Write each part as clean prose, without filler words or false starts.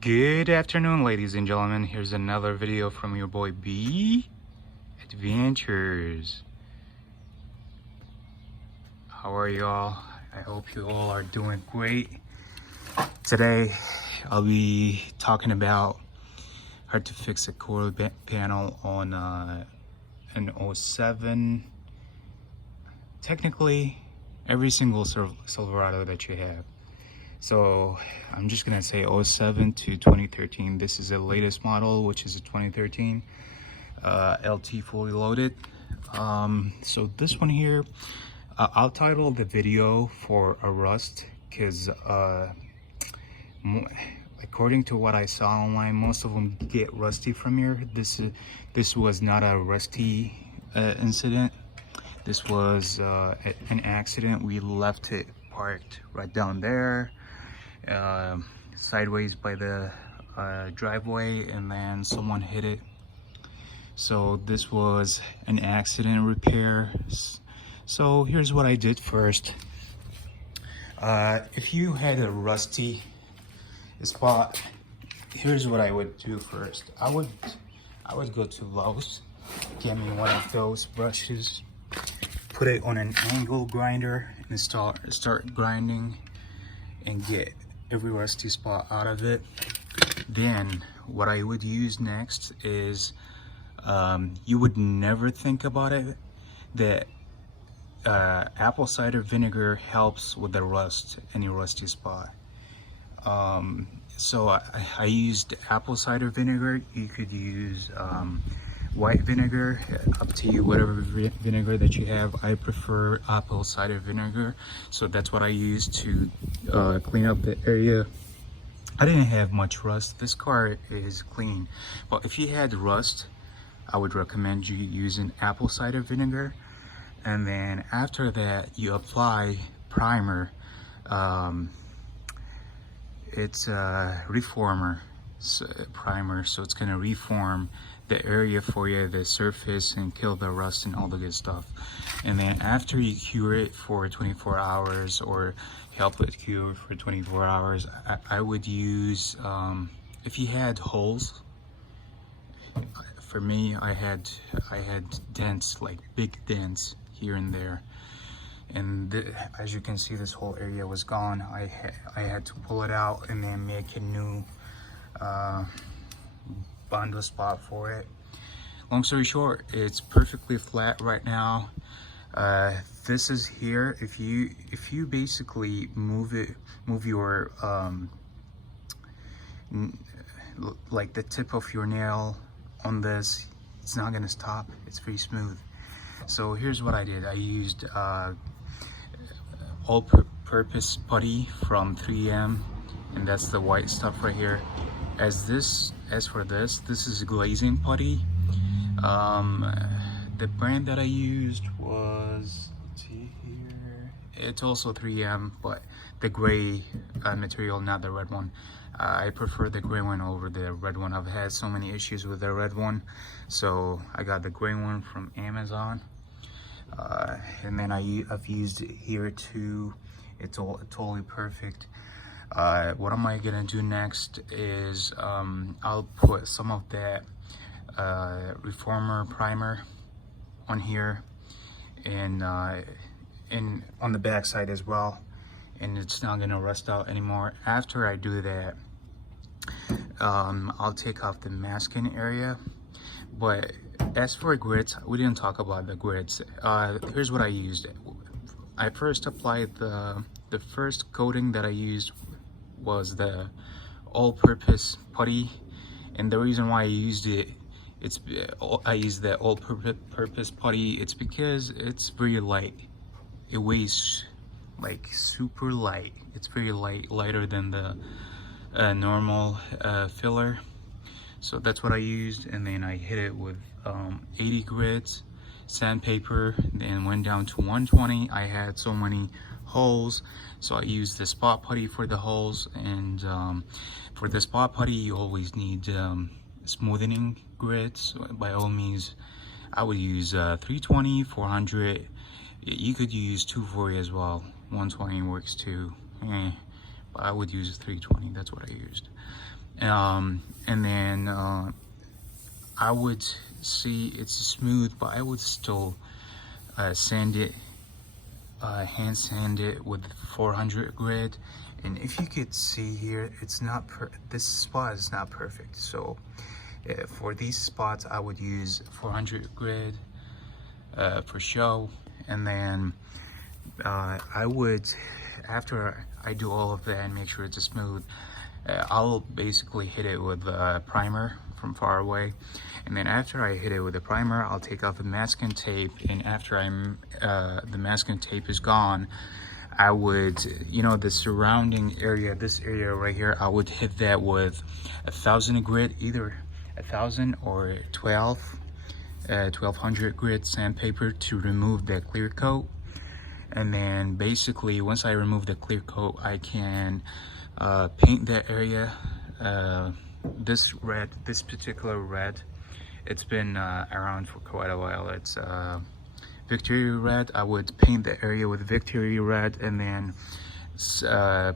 Good afternoon, ladies and gentlemen. Here's another video from your boy B Adventures. How are y'all? I hope you all are doing great. Today I'll be talking about how to fix a quarter panel on an 07. Technically every single Silverado that you have. So I'm just gonna say 07 to 2013. This is the latest model, which is a 2013 LT fully loaded. So this one here, I'll title the video for a rust, because according to what I saw online, most of them get rusty from here. This was not a rusty incident. This was an accident. We left it parked right down there, sideways by the driveway, and then someone hit it. So this was an accident repair. So here's what I did first. If you had a rusty spot, here's what I would do first. I would go to Lowe's, get me one of those brushes, put it on an angle grinder, and start grinding and get every rusty spot out of it. Then what I would use next is, you would never think about it, that apple cider vinegar helps with the rust, any rusty spot. So I used apple cider vinegar. You could use white vinegar, up to you, whatever vinegar that you have. I prefer apple cider vinegar, so that's what I used to clean up the area. I didn't have much rust. This car is clean, but if you had rust, I would recommend you using apple cider vinegar. And then after that, you apply primer. It's a reformer primer, so it's gonna reform the area for you, the surface, and kill the rust and all the good stuff. And then after you cure it for 24 hours, or help it cure for 24 hours, I would use, if you had holes, for me, I had dents, like big dents here and there, and as you can see, this whole area was gone. I had to pull it out and then make a new bundle spot for it. Long story short, it's perfectly flat right now. This is here. If you basically move your like the tip of your nail on this, it's not gonna stop. It's very smooth. So here's what I did. I used all-purpose putty from 3M, and that's the white stuff right here. As for this is glazing putty. The brand that I used was, let's see here, it's also 3M, but the gray material, not the red one. I prefer the gray one over the red one. I've had so many issues with the red one, so I got the gray one from Amazon. And then I've used it here too. It's totally perfect. What am I gonna do next is, I'll put some of that reformer primer on here, and on the back side as well, and it's not gonna rust out anymore. After I do that, I'll take off the masking area. But as for grits, we didn't talk about the grits. Here's what I used. I first applied the first coating that I used was the all-purpose putty, and the reason why I used it, I used the all-purpose putty, it's because it's very light. It weighs like super light. It's very lighter than the normal filler. So that's what I used, and then I hit it with 80 grits, sandpaper, then went down to 120. I had so many holes, so I used the spot putty for the holes. And for the spot putty, you always need smoothing grits. By all means, I would use 320, 400. You could use 240 as well. 120 works too. I would use 320. That's what I used. And then I would see it's smooth, but I would still sand it, hand sand it with 400 grit. And if you could see here, it's not this spot is not perfect. So for these spots, I would use 400 grit for show. And then I would, after I do all of that and make sure it's smooth, I'll basically hit it with a primer from far away. And then after I hit it with the primer, I'll take off the masking tape. And after the masking tape is gone, I would, you know, the surrounding area, this area right here, I would hit that with 1,000 grit, either 1,000 or 1,200 grit sandpaper to remove the clear coat. And then basically, once I remove the clear coat, I can paint that area. This particular red, it's been around for quite a while. It's Victory Red. I would paint the area with Victory Red, and then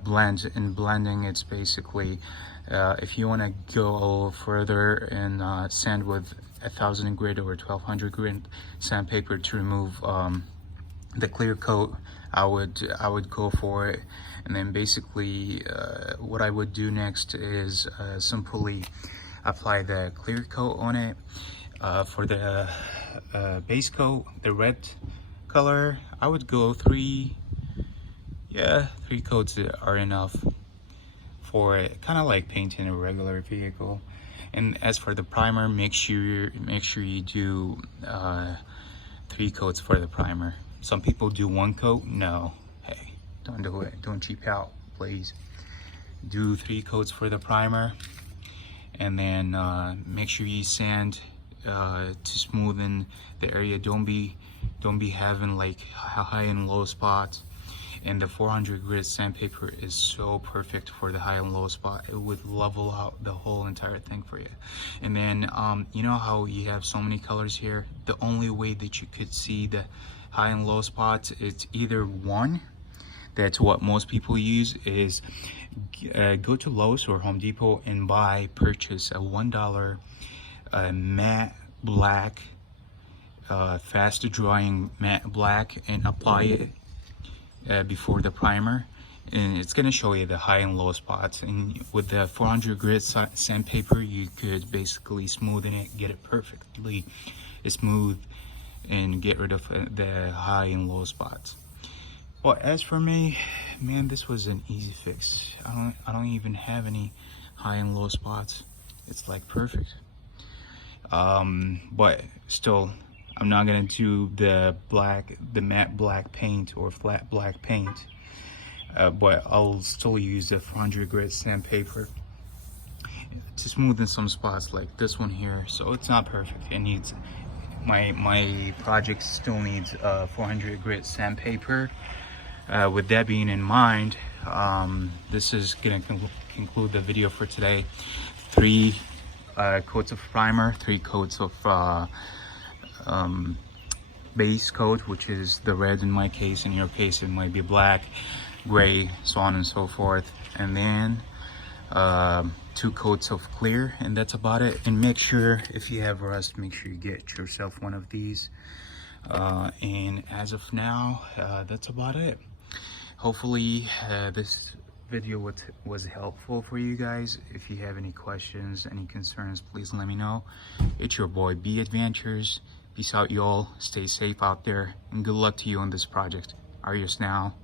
blend. In blending, it's basically if you want to go a little further and sand with 1,000 grit or 1,200 grit sandpaper to remove the clear coat, I would go for it. And then basically what I would do next is simply apply the clear coat on it. For the base coat, the red color, I would go 3 coats are enough for it, kind of like painting a regular vehicle. And as for the primer, make sure you do 3 coats for the primer. Some people do 1 coat. No, hey, don't do it. Don't cheap out, please. Do 3 coats for the primer, and then make sure you sand to smoothen the area. Don't be having like high and low spots. And the 400 grit sandpaper is so perfect for the high and low spot. It would level out the whole entire thing for you. And then you know how you have so many colors here? The only way that you could see the high and low spots, it's either one, that's what most people use, is go to Lowe's or Home Depot and purchase a $1 matte black, fast drying matte black, and apply it before the primer, and it's going to show you the high and low spots. And with the 400 grit sandpaper, you could basically smoothen it, get it perfectly smooth, and get rid of the high and low spots. But as for me, man, this was an easy fix. I don't even have any high and low spots. It's like perfect. But still, I'm not gonna do the matte black paint or flat black paint, but I'll still use the 400 grit sandpaper to smoothen some spots like this one here. So it's not perfect. It needs, my project still needs 400 grit sandpaper. With that being in mind, this is gonna conclude the video for today. 3 coats of primer, 3 coats of base coat, which is the red in my case. In your case, it might be black, gray, so on and so forth. And then 2 coats of clear, and that's about it. And make sure, if you have rust, make sure you get yourself one of these. And as of now, that's about it. Hopefully this video was helpful for you guys. If you have any questions, any concerns, please let me know. It's your boy B Adventures. Peace out, y'all. Stay safe out there, and good luck to you on this project. Adios now.